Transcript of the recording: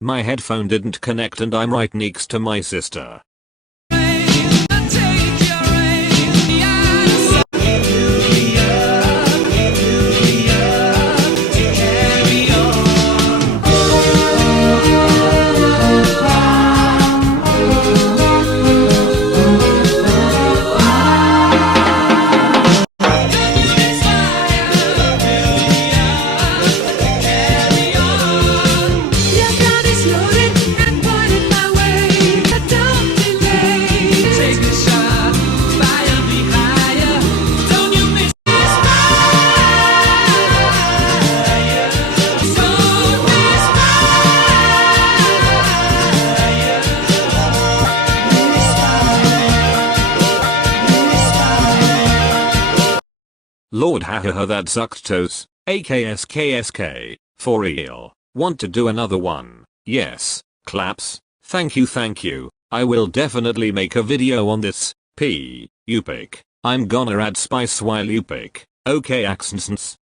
My headphone didn't connect and I'm right next to my sister. Lord hahaha, that sucks toes. AKSKSK. For real. Want to do another one? Yes. Claps. Thank you. I will definitely make a video on this. You pick. I'm gonna add spice while you pick. Okay accents.